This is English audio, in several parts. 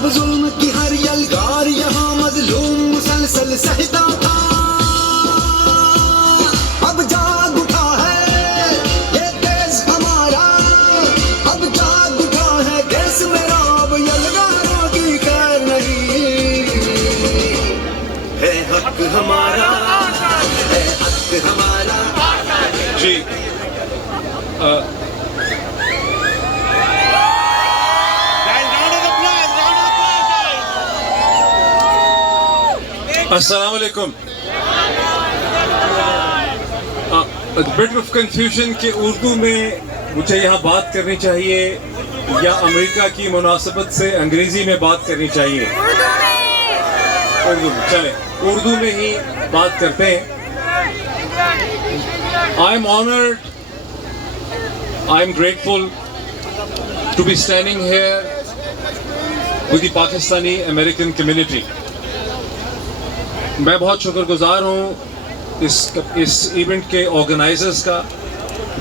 जब जुल्म की हर यलगार यहाँ मजलूम मुसलसल सहता था, अब जाग उठा है ये देश हमारा, अब जाग उठा है देश मेरा, अब यलगारों की खैर नहीं, है हक हमारा, है हक हमारा। जी अस्सलाम वालेकुम। बिट ऑफ कंफ्यूजन कि उर्दू में मुझे यहाँ बात करनी चाहिए या अमेरिका की मुनासबत से अंग्रेजी में बात करनी चाहिए? उर्दू में। चले उर्दू में ही बात करते हैं। I am honored, I am grateful to be standing here with the Pakistani American community. मैं बहुत शुक्रगुजार हूँ इस इवेंट के ऑर्गेनाइजर्स का,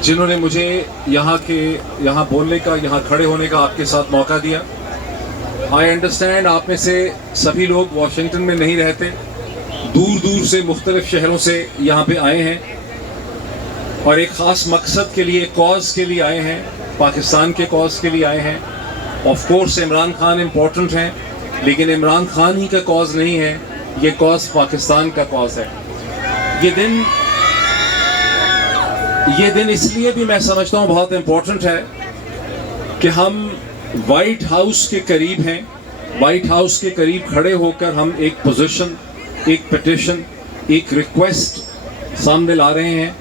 जिन्होंने मुझे यहाँ बोलने का, यहाँ खड़े होने का आपके साथ मौका दिया। आई अंडरस्टैंड आप में से सभी लोग वाशिंगटन में नहीं रहते, दूर दूर से मुख्तलिफ शहरों से यहाँ पे आए हैं और एक ख़ास मकसद के लिए, कॉज के लिए आए हैं, पाकिस्तान के कॉज के लिए आए हैं। Of course Imran Khan important हैं, लेकिन इमरान खान ही का कॉज नहीं है, ये कॉज पाकिस्तान का कॉज है। ये दिन इसलिए भी मैं समझता हूँ बहुत इम्पोर्टेंट है कि हम वाइट हाउस के करीब हैं, वाइट हाउस के करीब खड़े होकर हम एक पोजीशन, एक पिटिशन, एक रिक्वेस्ट सामने ला रहे हैं।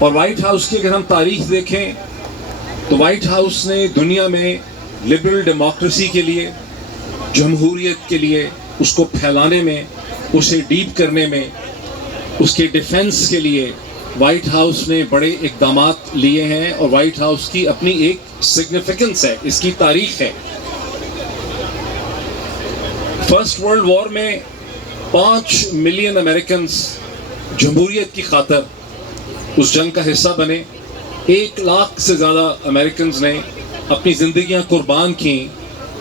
और वाइट हाउस की अगर हम तारीख देखें तो वाइट हाउस ने दुनिया में लिबरल डेमोक्रेसी के लिए, जमहूरियत के लिए, उसको फैलाने में, उसे डीप करने में, उसके डिफेंस के लिए वाइट हाउस ने बड़े इक़दामात लिए हैं और वाइट हाउस की अपनी एक सिग्निफिकेंस है, इसकी तारीख है। फर्स्ट वर्ल्ड वॉर में 5 मिलियन अमेरिकन्स जमहूरियत की खातर उस जंग का हिस्सा बने। 1 लाख से ज़्यादा अमेरिकन्स ने अपनी ज़िंदगियां कुर्बान की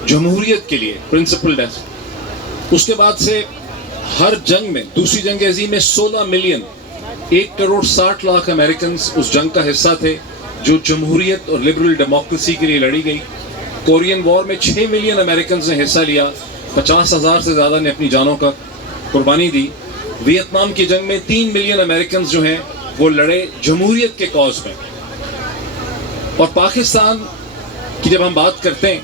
जमहूरियत के लिए, प्रिंसिपल डेथ। उसके बाद से हर जंग में, दूसरी जंग अज़ीम में 16 मिलियन, 1 करोड़ 60 लाख अमेरिकन्स उस जंग का हिस्सा थे जो जमहूरियत और लिबरल डेमोक्रेसी के लिए लड़ी गई। कोरियन वॉर में 6 मिलियन अमेरिकन्स ने हिस्सा लिया, 50,000 से ज़्यादा ने अपनी जानों का कुर्बानी दी। वियतनाम की जंग में 3 मिलियन अमेरिकन्स जो हैं वो लड़े जमहूरियत के कॉज में। और पाकिस्तान की जब हम बात करते हैं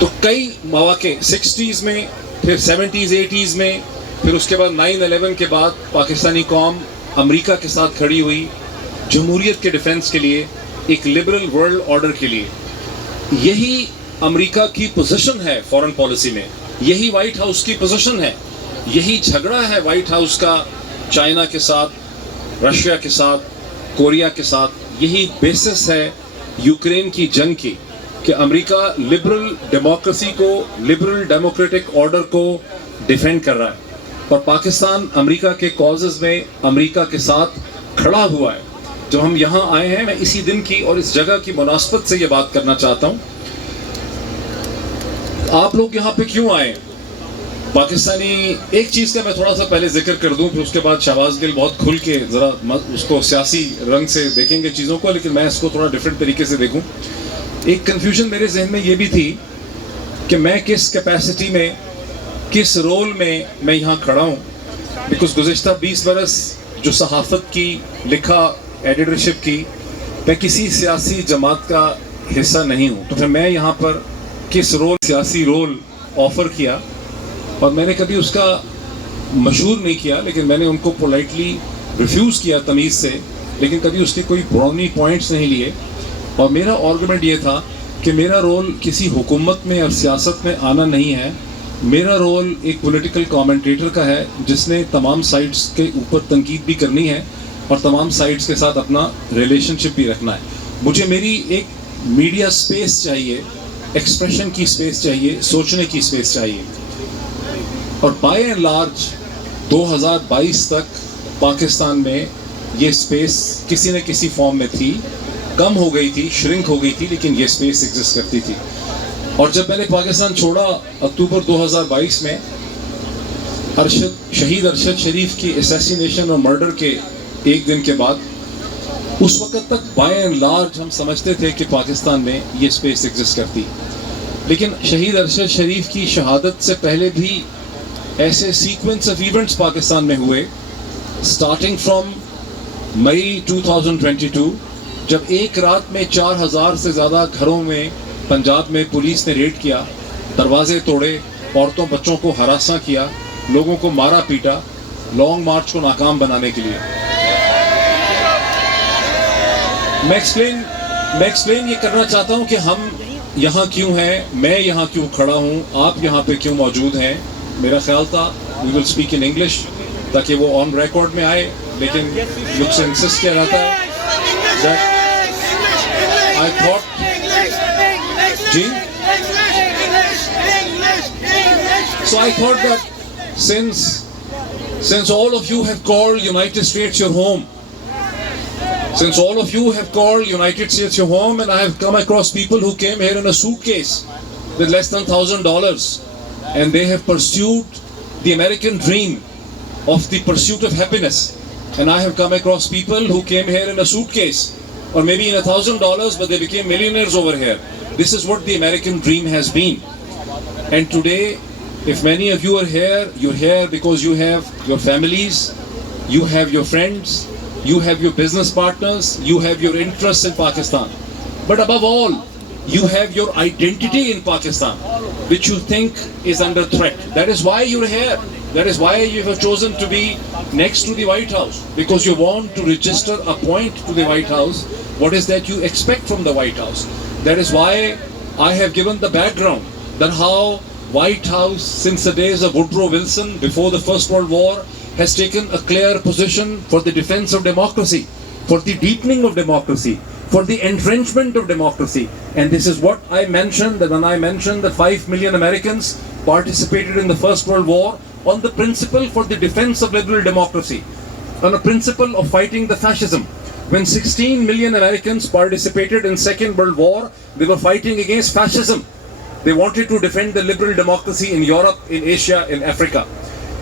तो कई मौके 60s में, फिर 70s 80s में, फिर उसके बाद 9/11 के बाद पाकिस्तानी कौम अमेरिका के साथ खड़ी हुई जमहूरियत के डिफेंस के लिए, एक लिबरल वर्ल्ड ऑर्डर के लिए। यही अमेरिका की पोजीशन है फॉरेन पॉलिसी में, यही वाइट हाउस की पोजीशन है, यही झगड़ा है वाइट हाउस का चाइना के साथ, रशिया के साथ, कोरिया के साथ। यही बेसिस है यूक्रेन की जंग की कि अमेरिका लिबरल डेमोक्रेसी को, लिबरल डेमोक्रेटिक ऑर्डर को डिफेंड कर रहा है और पाकिस्तान अमेरिका के कॉजेज़ में अमेरिका के साथ खड़ा हुआ है। जब हम यहाँ आए हैं, मैं इसी दिन की और इस जगह की मुनासबत से ये बात करना चाहता हूँ। आप लोग यहाँ पे क्यों आए? पाकिस्तानी, एक चीज़ का मैं थोड़ा सा पहले जिक्र कर दूँ, फिर उसके बाद शहबाज गिल बहुत खुल के ज़रा उसको सियासी रंग से देखेंगे चीज़ों को, लेकिन मैं इसको थोड़ा डिफरेंट तरीके से देखूँ। एक कन्फ्यूजन मेरे जहन में ये भी थी कि मैं किस कैपेसिटी में, किस रोल में मैं यहाँ खड़ा हूँ। बिकॉज गुज़िश्ता 20 बरस जो सहाफ़त की, लिखा, एडिटरशिप की, मैं किसी सियासी जमात का हिस्सा नहीं हूँ। तो फिर मैं यहाँ पर किस रोल, सियासी रोल ऑफ़र किया और मैंने कभी उसका मशहूर नहीं किया, लेकिन मैंने उनको पोलाइटली रिफ्यूज़ किया तमीज़ से, लेकिन कभी उसके कोई ब्राउनी पॉइंट्स नहीं लिए। और मेरा आर्गुमेंट ये था कि मेरा रोल किसी हुकूमत में और सियासत में आना नहीं है, मेरा रोल एक पॉलिटिकल कमेंटेटर का है जिसने तमाम साइड्स के ऊपर तनकीद भी करनी है और तमाम साइड्स के साथ अपना रिलेशनशिप भी रखना है। मुझे मेरी एक मीडिया स्पेस चाहिए, एक्सप्रेशन की स्पेस चाहिए, सोचने की स्पेस चाहिए। और बाय एंड लार्ज 2022 तक पाकिस्तान में ये स्पेस किसी न किसी फॉर्म में थी कम हो गई थी, श्रिंक हो गई थी, लेकिन ये स्पेस एग्जिस्ट करती थी। और जब मैंने पाकिस्तान छोड़ा अक्टूबर 2022 में, शहीद अरशद शरीफ की असैसिनेशन और मर्डर के एक दिन के बाद, उस वक्त तक बाय एंड लार्ज हम समझते थे कि पाकिस्तान में ये स्पेस एग्जिस्ट करती। लेकिन शहीद अरशद शरीफ की शहादत से पहले भी ऐसे सीक्वेंस ऑफ इवेंट्स पाकिस्तान में हुए, स्टार्टिंग फ्रॉम मई 2022, जब एक रात में 4000 से ज़्यादा घरों में पंजाब में पुलिस ने रेड किया, दरवाजे तोड़े, औरतों बच्चों को हरासा किया, लोगों को मारा पीटा, लॉन्ग मार्च को नाकाम बनाने के लिए। मैं एक्सप्लेन ये करना चाहता हूँ कि हम यहाँ क्यों हैं, मैं यहाँ क्यों खड़ा हूँ, आप यहाँ पे क्यों मौजूद हैं। मेरा ख्याल था we will speak in English ताकि वो ऑन रिकॉर्ड में आए, लेकिन मुझसे इंसिस्ट किया जाता है that I thought ji so I thought that since all of you have called United States your home, since all of you have called United States your home, and I have come across people who came here in a suitcase with less than $1,000, and they have pursued the American dream of the pursuit of happiness. And I have come across people who came here in a suitcase, or maybe in $1,000, but they became millionaires over here. This is what the American dream has been. And today, if many of you are here, you're here because you have your families, you have your friends, you have your business partners, you have your interests in Pakistan. But above all, you have your identity in Pakistan, which you think is under threat. That is why you're here. That is why you have chosen to be next to the White House, because you want to register a point to the White House. What is that you expect from the White House? That is why I have given the background that how White House, since the days of Woodrow Wilson, before the First World War, has taken a clear position for the defense of democracy, for the deepening of democracy, for the entrenchment of democracy. And this is what I mentioned, that when I mentioned that 5 million Americans participated in the First World War on the principle for the defense of liberal democracy, on a principle of fighting the fascism. When 16 million Americans participated in Second World War, they were fighting against fascism. They wanted to defend the liberal democracy in Europe, in Asia, in Africa.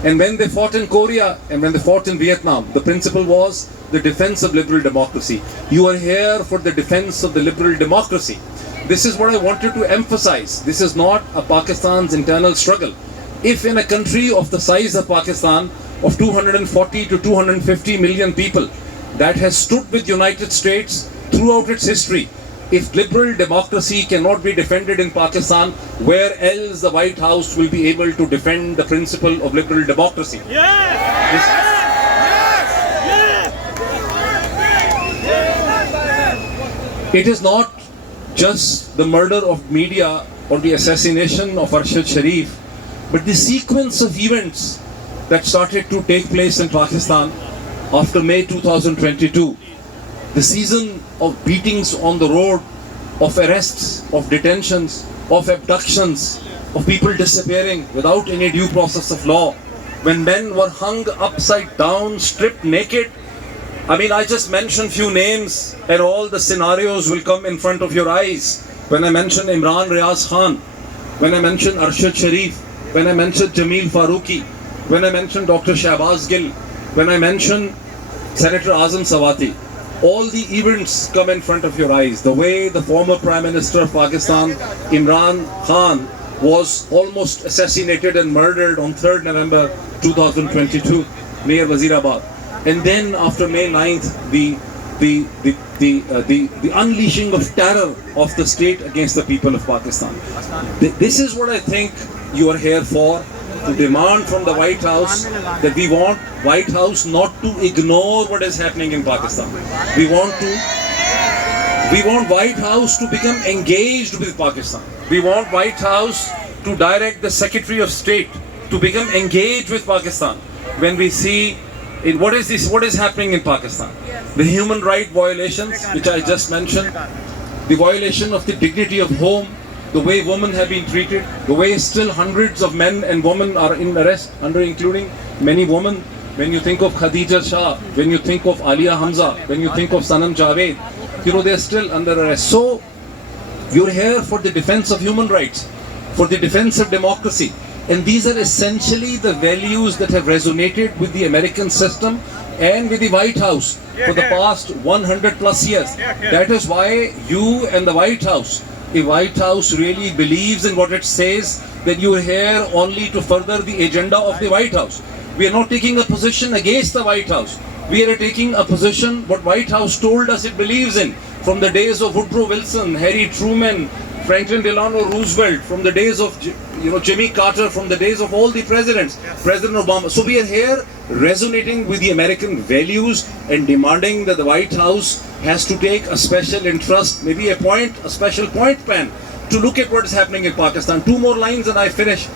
And when they fought in Korea and when they fought in Vietnam, the principle was the defense of liberal democracy. You are here for the defense of the liberal democracy. This is what I wanted to emphasize. This is not a Pakistan's internal struggle. If in a country of the size of Pakistan, of 240 to 250 million people, that has stood with United States throughout its history, if liberal democracy cannot be defended in Pakistan, where else the White House will be able to defend the principle of liberal democracy? It is not just the murder of media or the assassination of Arshad Sharif, but the sequence of events that started to take place in Pakistan after May 2022. The season of beatings on the road, of arrests, of detentions, of abductions, of people disappearing without any due process of law, when men were hung upside down, stripped naked. I mean, I just mentioned few names and all the scenarios will come in front of your eyes. When I mention Imran Riaz Khan, when I mention Arshad Sharif, when I mention Jameel Farooqi, when I mention Dr. Shahbaz Gill, when I mention Senator Azam Sawati, all the events come in front of your eyes. The way the former Prime Minister of Pakistan, Imran Khan, was almost assassinated and murdered on 3rd November 2022 near Wazirabad. And then after May 9th, the unleashing of terror of the state against the people of Pakistan. This is what I think you are here for, to demand from the White House that we want White House not to ignore what is happening in Pakistan. We want White House to become engaged with Pakistan. We want White House to direct the Secretary of State to become engaged with Pakistan. When we see what is happening in Pakistan, the human right violations which I just mentioned, the violation of the dignity of home, the way women have been treated, the way still hundreds of men and women are in arrest, including many women. When you think of Khadija Shah, when you think of Alia Hamza, when you think of Sanam Javed, they're still under arrest. So you're here for the defense of human rights, for the defense of democracy. And these are essentially the values that have resonated with the American system and with the White House for the past 100 plus years. That is why you and the White House really believes in what it says, that you are here only to further the agenda of the White House. We are not taking a position against the White House. We are taking a position what White House told us it believes in from the days of Woodrow Wilson, Harry Truman, Franklin Delano Roosevelt, from the days of Jimmy Carter, from the days of all the presidents, President Obama. So we are here resonating with the American values and demanding that the White House has to take a special interest, maybe a special point pen to look at what is happening in Pakistan. Two more lines and I finish.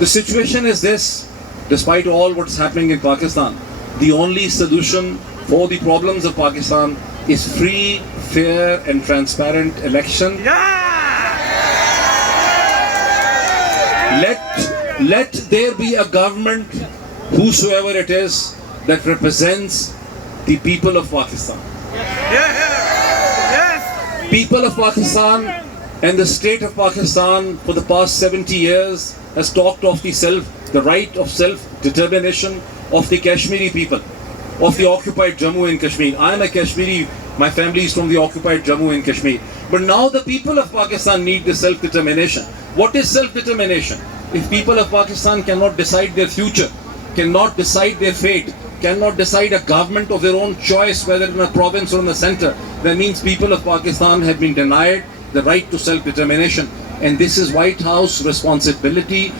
The situation is this: despite all what's happening in Pakistan, the only solution for the problems of Pakistan is free, fair and transparent election. Let there be a government, whosoever it is, that represents the people of Pakistan. People of Pakistan and the state of Pakistan for the past 70 years has talked of the right of self-determination of the Kashmiri people, of the occupied Jammu and Kashmir. I am a Kashmiri, my family is from the occupied Jammu and Kashmir. But now the people of Pakistan need the self-determination. What is self-determination? If people of Pakistan cannot decide their future, cannot decide their fate, cannot decide a government of their own choice, whether in a province or in the center, that means people of Pakistan have been denied the right to self-determination. And this is White House responsibility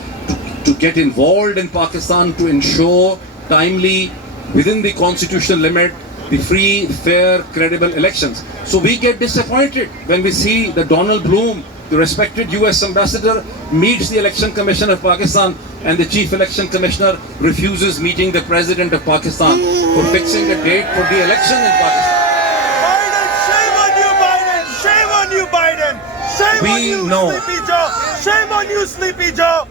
to get involved in Pakistan to ensure timely, within the constitutional limit, the free, fair, credible elections. So we get disappointed when we see that Donald Bloom, the respected US ambassador, meets the Election Commission of Pakistan and the Chief Election Commissioner refuses meeting the President of Pakistan for fixing a date for the election in Pakistan. Shame on you, Biden! Shame on you, Sleepy Joe! Shame on you, Sleepy Joe!